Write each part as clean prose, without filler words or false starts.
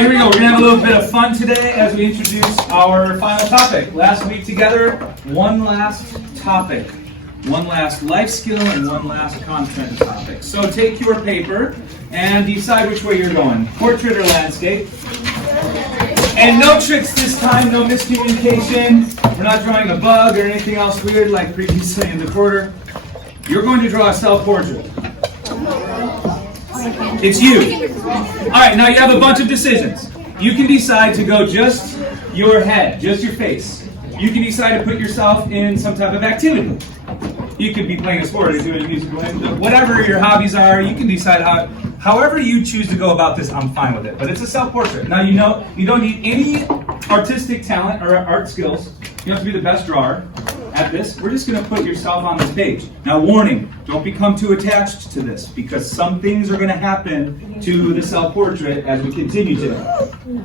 right, here we go. We're going to have a little bit of fun today as we introduce our final topic. Last week together, one last topic. One last life skill and one last content topic. So take your paper and decide which way you're going. Portrait or landscape. And no tricks this time, no miscommunication. We're not drawing a bug or anything else weird like previously in the quarter. You're going to draw a self-portrait. It's you. All right, now you have a bunch of decisions. You can decide to go just your head, just your face. You can decide to put yourself in some type of activity. You could be playing a sport or doing a musical, whatever your hobbies are. You can decide however you choose to go about this. I'm fine with it. But it's a self-portrait. Now you know you don't need any artistic talent or art skills. You don't have to be the best drawer at this. We're just going to put yourself on this page. Now, warning: don't become too attached to this because some things are going to happen to the self-portrait as we continue to.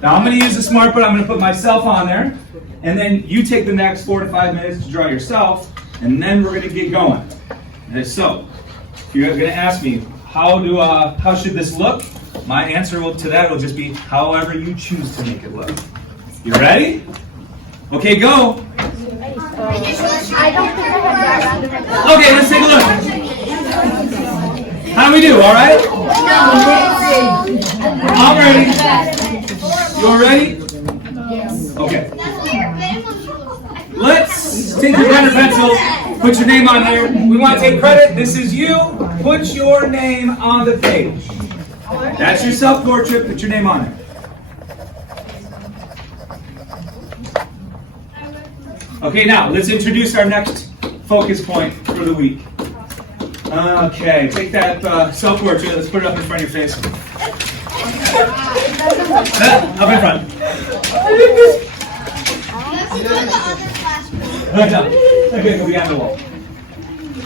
Now, I'm going to use the smart board. I'm going to put myself on there, and then you take the next 4 to 5 minutes to draw yourself. And then we're going to get going. Okay, so, you're going to ask me, how should this look? My answer to that will just be however you choose to make it look. You ready? Okay, go. Okay, let's take a look. How do we do? All right? I'm ready. You're ready? Okay. Let's take your pen or pencil, put your name on there. We want to take credit. This is you. Put your name on the page. That's your self-portrait. Put your name on it. Okay, now let's introduce our next focus point for the week. Okay, take that self-portrait. Let's put it up in front of your face. Up in front. Okay, go behind the wall.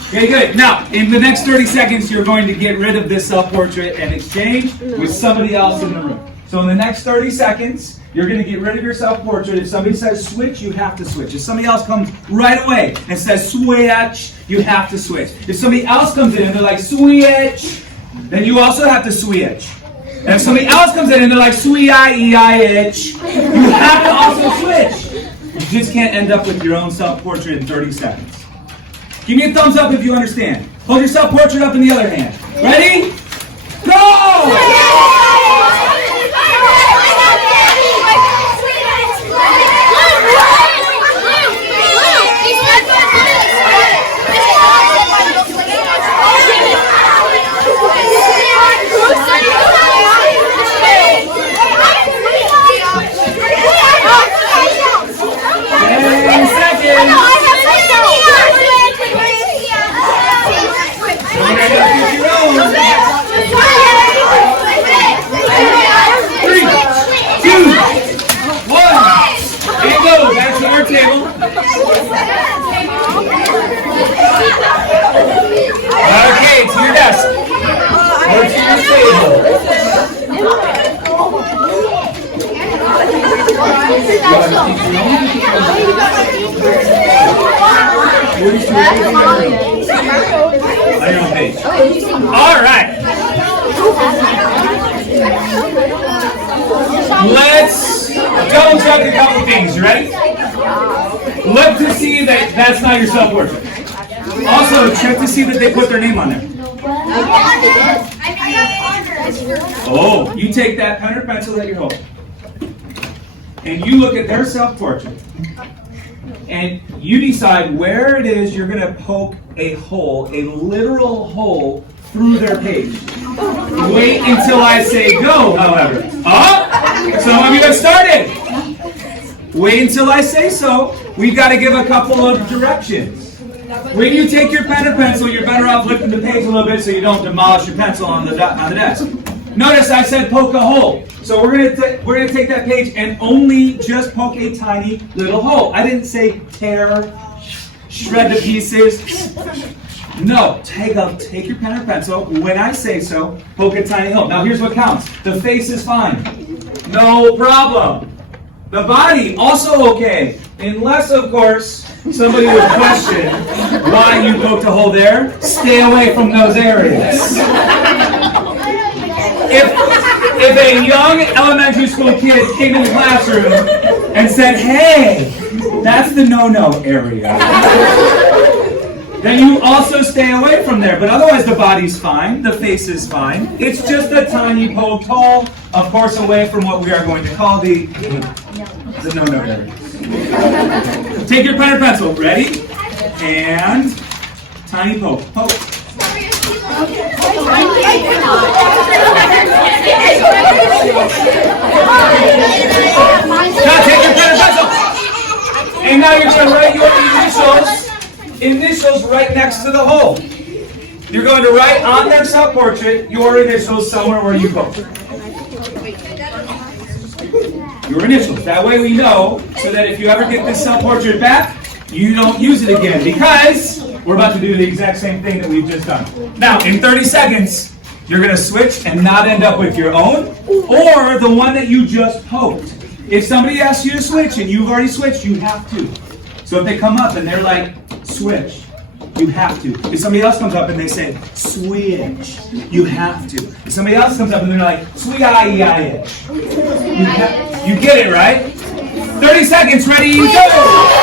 Okay, good. Now, in the next 30 seconds, you're going to get rid of this self-portrait and exchange with somebody else in the room. So in the next 30 seconds, you're going to get rid of your self-portrait. If somebody says switch, you have to switch. If somebody else comes right away and says switch, you have to switch. If somebody else comes in and they're like switch, then you also have to switch. And if somebody else comes in and they're like switch, you have to also switch. You just can't end up with your own self-portrait in 30 seconds. Give me a thumbs up if you understand. Hold your self-portrait up in the other hand. Ready? Go! Okay, to your desk. Or to your table. All right. Let's double check a couple things. You ready? Look to see that that's not your self-portrait. Also, check to see that they put their name on there. Oh, you take that pen or pencil that you're holding, and you look at their self-portrait, and you decide where it is you're going to poke a hole, a literal hole, through their page. Wait until I say go, however. Some of you have started. Wait until I say so. We've got to give a couple of directions. When you take your pen or pencil, you're better off lifting the page a little bit so you don't demolish your pencil on the desk. Notice I said poke a hole. So we're gonna take that page and only just poke a tiny little hole. I didn't say tear, shred to pieces. No, take your pen or pencil. When I say so, poke a tiny hole. Now here's what counts. The face is fine. No problem. The body, also okay. Unless, of course, somebody would question why you poked a hole there. Stay away from those areas. If a young elementary school kid came in the classroom and said, hey, that's the no-no area, then you also stay away from there. But otherwise the body's fine, the face is fine. It's just a tiny poked hole, of course away from what we are going to call the no-no area. Take your pen or pencil, ready? And tiny poke, poke. Now take your pen and pencil. And now you're going to write your initials right next to the hole. You're going to write on their self-portrait your initials somewhere where you poke. Your initials. That way we know, so that if you ever get this self-portrait back, you don't use it again, because we're about to do the exact same thing that we've just done. Now, in 30 seconds, you're going to switch and not end up with your own or the one that you just poked. If somebody asks you to switch and you've already switched, you have to. So if they come up and they're like, switch, you have to. If somebody else comes up and they say, switch, you have to. If somebody else comes up and they're like, switch, you get it, right? 30 seconds, ready, go!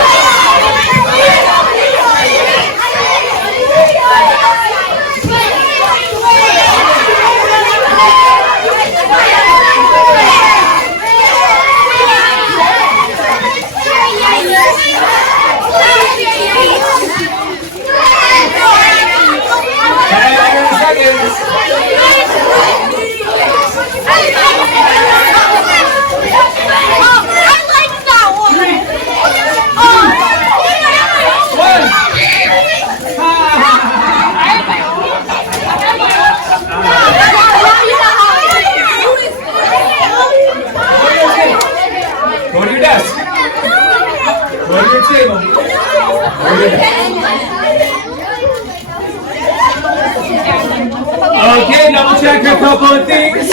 Okay, double check a couple of things.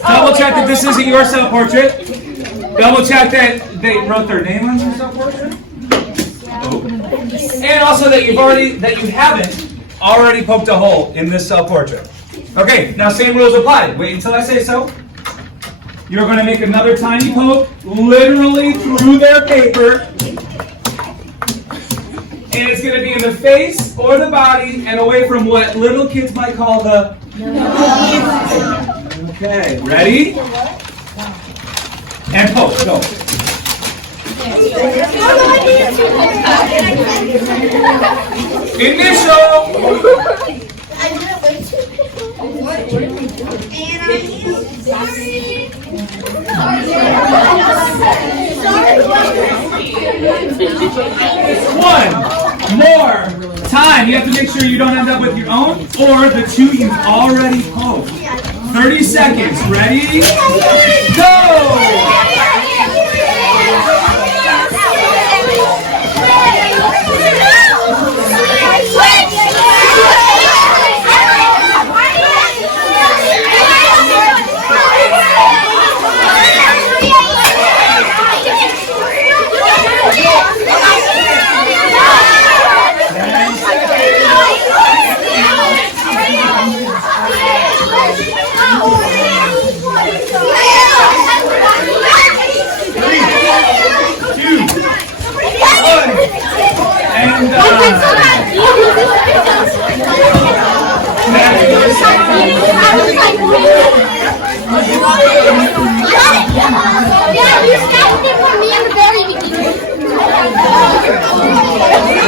Double check that this isn't your self-portrait. Double check that they wrote their name on your self-portrait. Oh. And also that you haven't already poked a hole in this self-portrait. Okay, now same rules apply. Wait until I say so. You're going to make another tiny poke, literally through their paper. And it's going to be in the face or the body and away from what little kids might call the nose. Okay, ready? And poke, go. Initial. One more time. You have to make sure you don't end up with your own or the two you've already poked. 30 seconds. Ready? Go!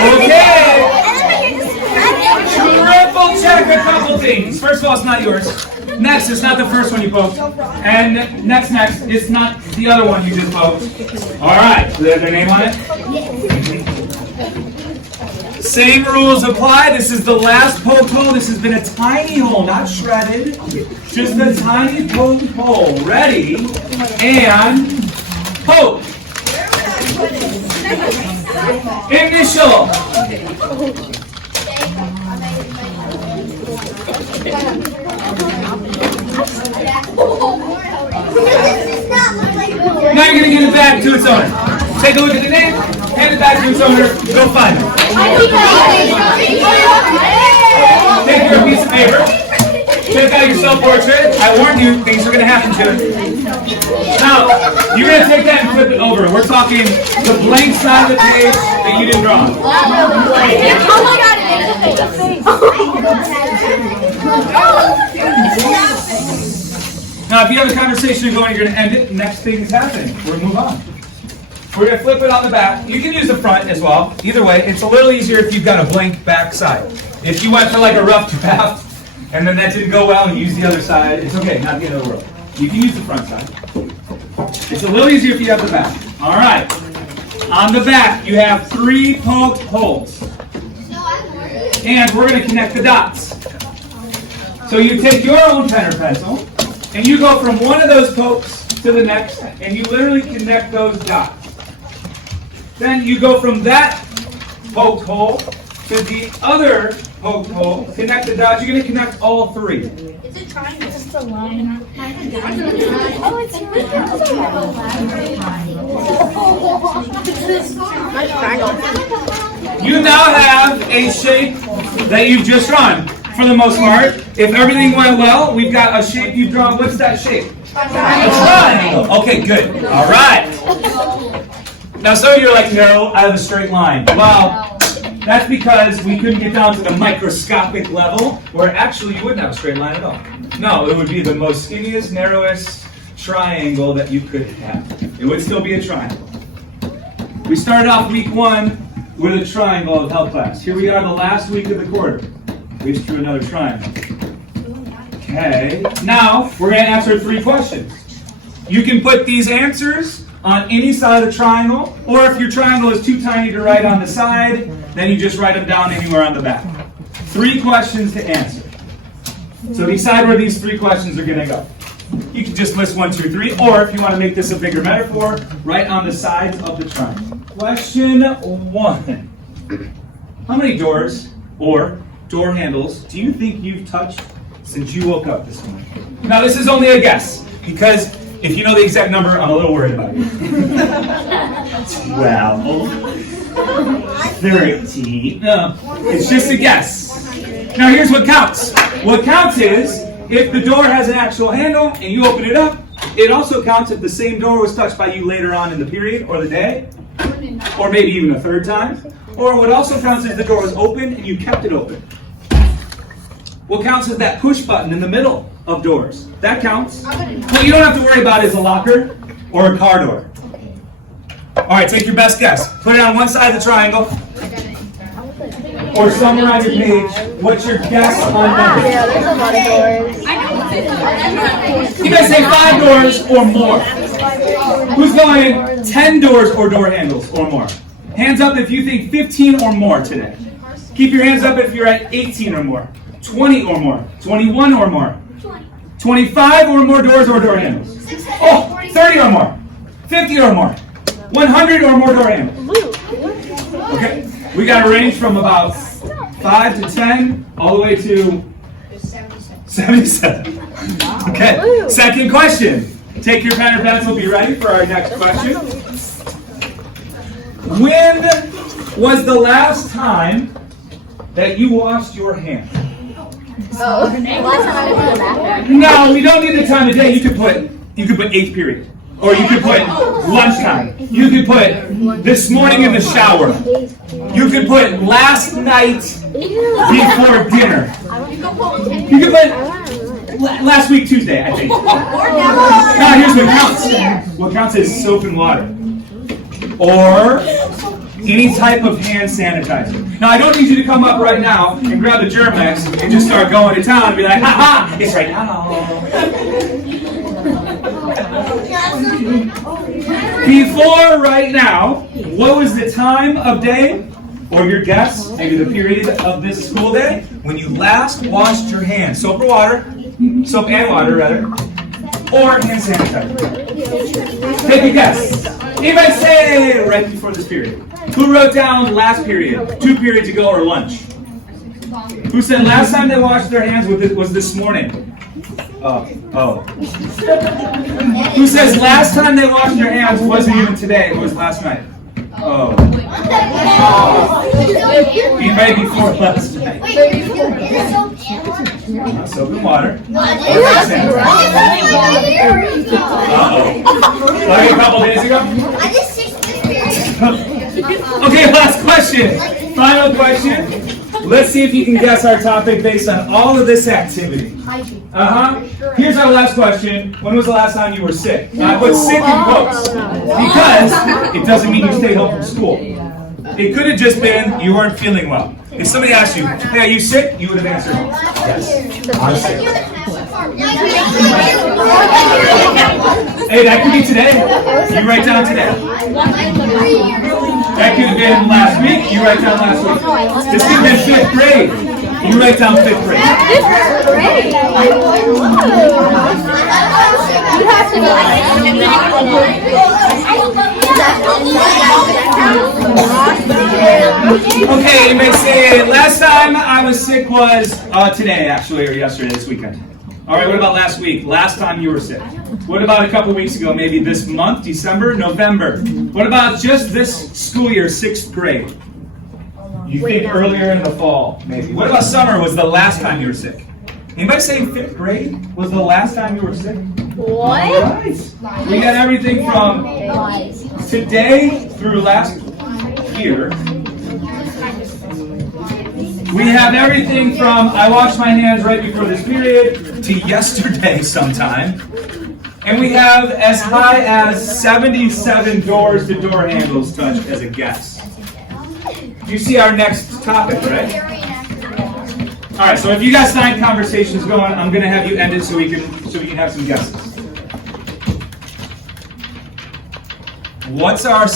Okay. Triple check a couple things. First of all, it's not yours. Next, it's not the first one you poked. And next, it's not the other one you just poked. All right. Do they have their name on it? Same rules apply. This is the last poke hole. This has been a tiny hole, not shredded. Just a tiny poke hole. Ready? And poke. Initial. Now you're going to give it back to its owner. Take a look at the name, hand it back to its owner, go find it. Take your piece of paper. Check out your self-portrait. I warned you, things are going to happen to it. Now, you're going to take that and flip it over. We're talking the blank side of the page that you didn't draw. Oh my God, it's a face. Now, if you have a conversation going, you're going to end it. Next thing is happening. We're going to move on. We're going to flip it on the back. You can use the front as well. Either way, it's a little easier if you've got a blank back side. If you went for like a rough draft, and then that didn't go well, and you use the other side, it's okay, not the end of the world. You can use the front side. It's a little easier if you have the back. All right. On the back, you have 3 poked holes. And we're going to connect the dots. So you take your own pen or pencil, and you go from one of those pokes to the next, and you literally connect those dots. Then you go from that poked hole to the other poked hole, connect the dots. You're going to connect all 3. It's a triangle. It's just a line. Oh, it's a triangle. You now have a shape that you've just drawn. For the most part, if everything went well, we've got a shape you've drawn. What's that shape? A triangle. Okay, good. All right. Now, some of you are like, no, I have a straight line. Well, that's because we couldn't get down to the microscopic level, where actually you wouldn't have a straight line at all. No, it would be the most skinniest, narrowest triangle that you could have. It would still be a triangle. We started off week 1 with a triangle of health class. Here we are the last week of the quarter. We just drew another triangle. Okay, now we're going to answer 3 questions. You can put these answers on any side of the triangle, or if your triangle is too tiny to write on the side, then you just write them down anywhere on the back. 3 questions to answer. So decide where these 3 questions are going to go. You can just list 1, 2, 3, or if you want to make this a bigger metaphor, write on the sides of the triangle. Question 1. How many doors or door handles do you think you've touched since you woke up this morning? Now, this is only a guess, because if you know the exact number, I'm a little worried about you. 12, 13. No, it's just a guess. Now, here's what counts. What counts is if the door has an actual handle and you open it up. It also counts if the same door was touched by you later on in the period or the day, or maybe even a 3rd time. Or what also counts is the door was open and you kept it open. What counts is that push button in the middle of doors. That counts. What you don't have to worry about is a locker or a car door. All right, take your best guess. Put it on one side of the triangle or somewhere on your page. What's your guess on numbers? Yeah, there's a lot of doors. You guys say 5 doors or more. Who's going 10 doors or door handles or more? Hands up if you think 15 or more today. Keep your hands up if you're at 18 or more. 20 or more, 21 or more, 25 or more doors or door handles. Oh, 30 or more, 50 or more, 100 or more door handles. Okay, we got a range from about 5 to 10 all the way to 77. Okay, second question. Take your pen or pencil, be ready for our next question. When was the last time that you washed your hands? Oh. No, we don't need the time of day. You could put 8th period. Or you could put lunchtime. You could put this morning in the shower. You could put last night before dinner. You could put last week Tuesday, I think. Now here's what counts. What counts is soap and water. Or any type of hand sanitizer. Now, I don't need you to come up right now and grab the Germ-X and just start going to town and be like, ha ha, it's right now. Before right now, what was the time of day, or your guess, maybe the period of this school day, when you last washed your hands? Soap or water? Soap and water, rather. Or hand sanitizer? Take a guess. Anybody say right before this period? Who wrote down last period, 2 periods ago, or lunch? Who said last time they washed their hands was this morning? Oh. Who says last time they washed their hands wasn't even today, it was last night? Oh. Anybody before last night? Soap and water. Uh-oh. Like a couple days ago? Okay, last question. Final question. Let's see if you can guess our topic based on all of this activity. Here's our last question. When was the last time you were sick? I put sick in quotes because it doesn't mean you stayed home from school. It could have just been you weren't feeling well. If somebody asked you, hey, are you sick? You would have answered yes. I'm sick. Hey, that could be today. You write down today. That could have been last week. You write down last week. This could have been 5th grade. You write down 5th grade. Okay, you may say, last time I was sick was today, actually, or yesterday, this weekend. All right, what about last week? Last time you were sick. What about a couple weeks ago? Maybe this month, December, November. What about just this school year, 6th grade? You think earlier in the fall, maybe. What about summer was the last time you were sick? Anybody say 5th grade was the last time you were sick? What? Right. We got everything from today through last year. We have everything from I washed my hands right before this period to yesterday sometime. And we have as high as 77 doors-to-door handles touched as a guess. You see our next topic, right? All right, so if you got side conversations going, I'm going to have you end it so we can have some guesses. What's our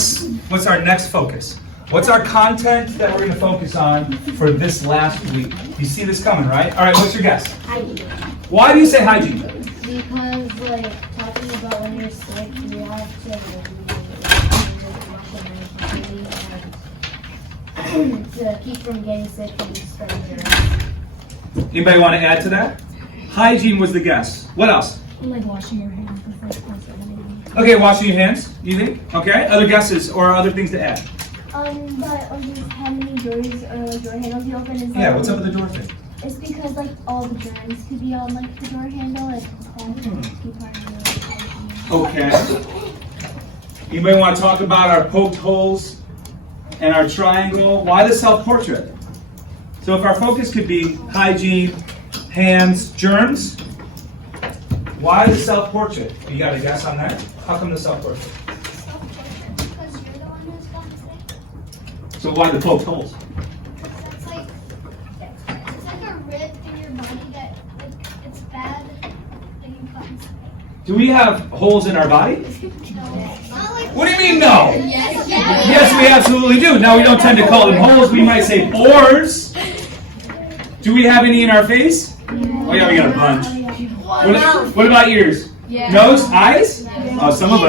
next focus? What's our content that we're going to focus on for this last week? You see this coming, right? All right, what's your guess? Hygiene. Why do you say hygiene? Because, like, talking about when you're sick, you have to keep from getting sick and spreading your Anybody want to add to that? Hygiene was the guess. What else? like washing your hands before anything. Okay, washing your hands, you think? Okay, other guesses or other things to add? But how many doors or like door handles you open is like, Yeah, what's up with the door thing? It's because like all the germs could be on like the door handle and Okay. Anybody want to talk about our poked holes and our triangle? Why the self-portrait? So if our focus could be hygiene, hands, germs, why the self-portrait? You got a guess on that? How come the self-portrait? Because you're the one who's gotten sick. So why the poked holes? It's like a rib in your body that like it's bad that you've gotten sick. Do we have holes in our body? No. Not like What do you mean no? yes. Yes, we absolutely do. Now we don't tend to call them holes. We might say pores. Do we have any in our face? Oh yeah, we got a bunch. What about ears? Nose? Eyes? Oh, some of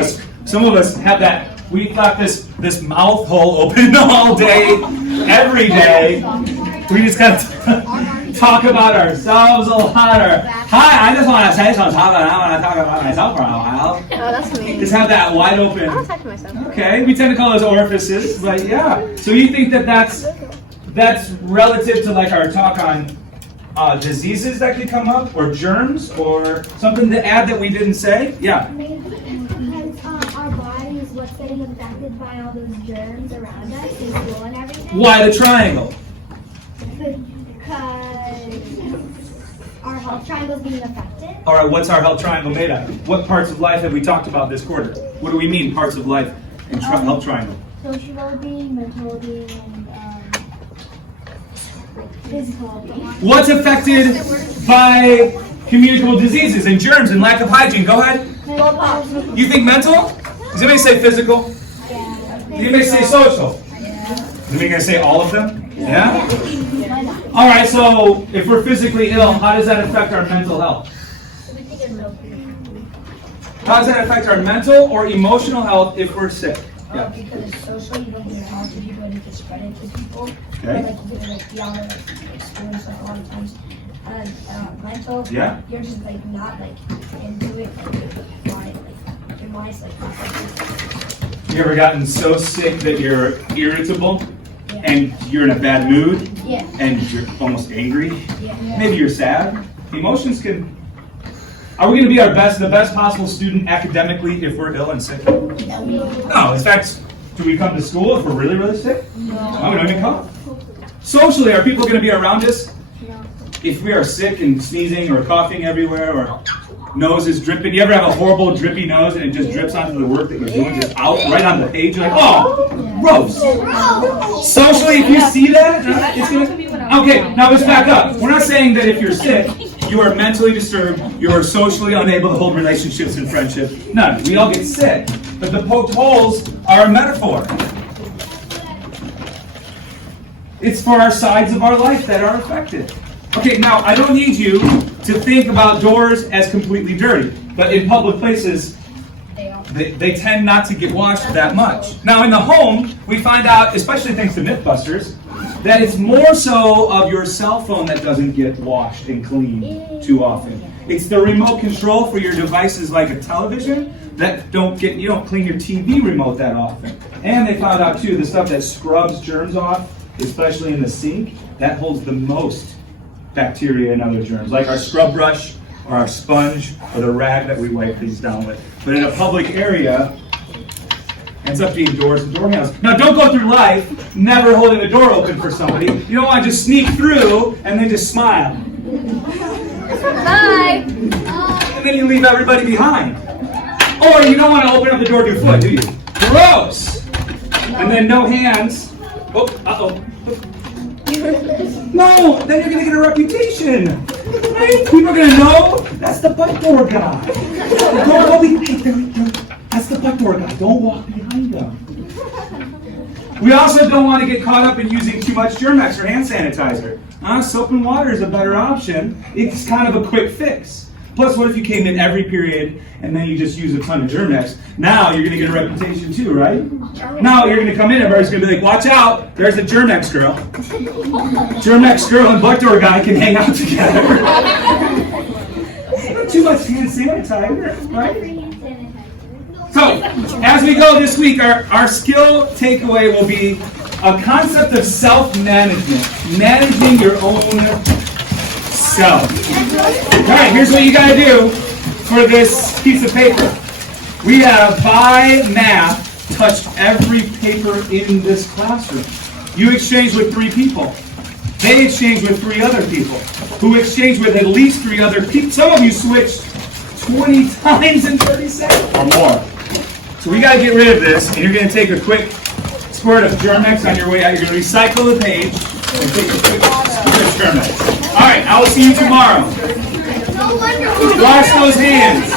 us have that. We got this mouth hole open all day, every day. We just got to talk about ourselves a lot. Or, hi, I just want to say something. I want to talk about myself for a while. Oh, that's me. Just have that wide open. I'll talk to myself. Okay, we tend to call those orifices, but yeah. So you think that's relative to like our talk on diseases that could come up, or germs, or something to add that we didn't say? Yeah. Maybe because our body is what's getting affected by all those germs around us, in school and everything. Why the triangle? Because our health triangle is being affected. All right, what's our health triangle made of? What parts of life have we talked about this quarter? What do we mean, parts of life in health triangle? Social well-being, mental well-being, and physical well-being. What's affected by communicable diseases and germs and lack of hygiene? Go ahead. You think mental? Does anybody say physical? Does anybody say social? Is anybody going to say all of them? Yeah? All right, so if we're physically ill, how does that affect our mental health? How does that affect our mental or emotional health if we're sick? Yeah. Because it's social, you don't get out to people and you can spread it to people. Okay. Like you can like be on like experience like a lot of times. And mental, Yeah. you're just like not like into it. Like your mind's like not like You ever gotten so sick that you're irritable yeah. and you're in a bad mood Yeah. and you're almost angry? Yeah. Maybe you're sad. Emotions can. Are we going to be the best possible student academically if we're ill and sick? No. In fact, do we come to school if we're really, really sick? No. We don't even come. Socially, are people going to be around us if we are sick and sneezing or coughing everywhere or nose is dripping? You ever have a horrible drippy nose and it just drips onto the work that you're doing, just out right on the page? You're like, oh, gross. Socially, if you see that, it's going to... Okay, now let's back up. We're not saying that if you're sick, you are mentally disturbed, you are socially unable to hold relationships and friendship. None. We all get sick. But the poked holes are a metaphor. It's for our sides of our life that are affected. Okay, now I don't need you to think about doors as completely dirty, but in public places, they tend not to get washed that much. Now in the home, we find out, especially thanks to Mythbusters, that it's more so of your cell phone that doesn't get washed and cleaned too often. It's the remote control for your devices like a television that you don't clean your TV remote that often. And they found out too, the stuff that scrubs germs off, especially in the sink, that holds the most bacteria and other germs, like our scrub brush or our sponge or the rag that we wipe things down with. But in a public area, ends up being doors and door handles. Now don't go through life never holding the door open for somebody. You don't want to just sneak through and then just smile. Bye. And then you leave everybody behind. Or you don't want to open up the door to your foot, do you? Gross! And then no hands. Oh, uh-oh. No, then you're going to get a reputation. Right? People are going to know that's the butt door guy. That's the butt door guy. Don't walk behind them. We also don't want to get caught up in using too much Germ-X or hand sanitizer. Soap and water is a better option. It's kind of a quick fix. Plus, what if you came in every period and then you just use a ton of Germ-X? Now you're going to get a reputation too, right? Now you're going to come in, everybody's going to be like, watch out, there's a Germ-X girl. Germ-X girl and butt door guy can hang out together. Not too much hand sanitizer, right? So, as we go this week, our skill takeaway will be a concept of self-management. Managing your own self. Alright, here's what you gotta do for this piece of paper. We have, by math, touched every paper in this classroom. You exchanged with 3 people. They exchanged with 3 other people, who exchanged with at least 3 other people. Some of you switched 20 times in 30 seconds or more. So we got to get rid of this, and you're going to take a quick squirt of Germ-X on your way out. You're going to recycle the page and take a quick squirt of Germ-X. All right, I will see you tomorrow. Wash those hands.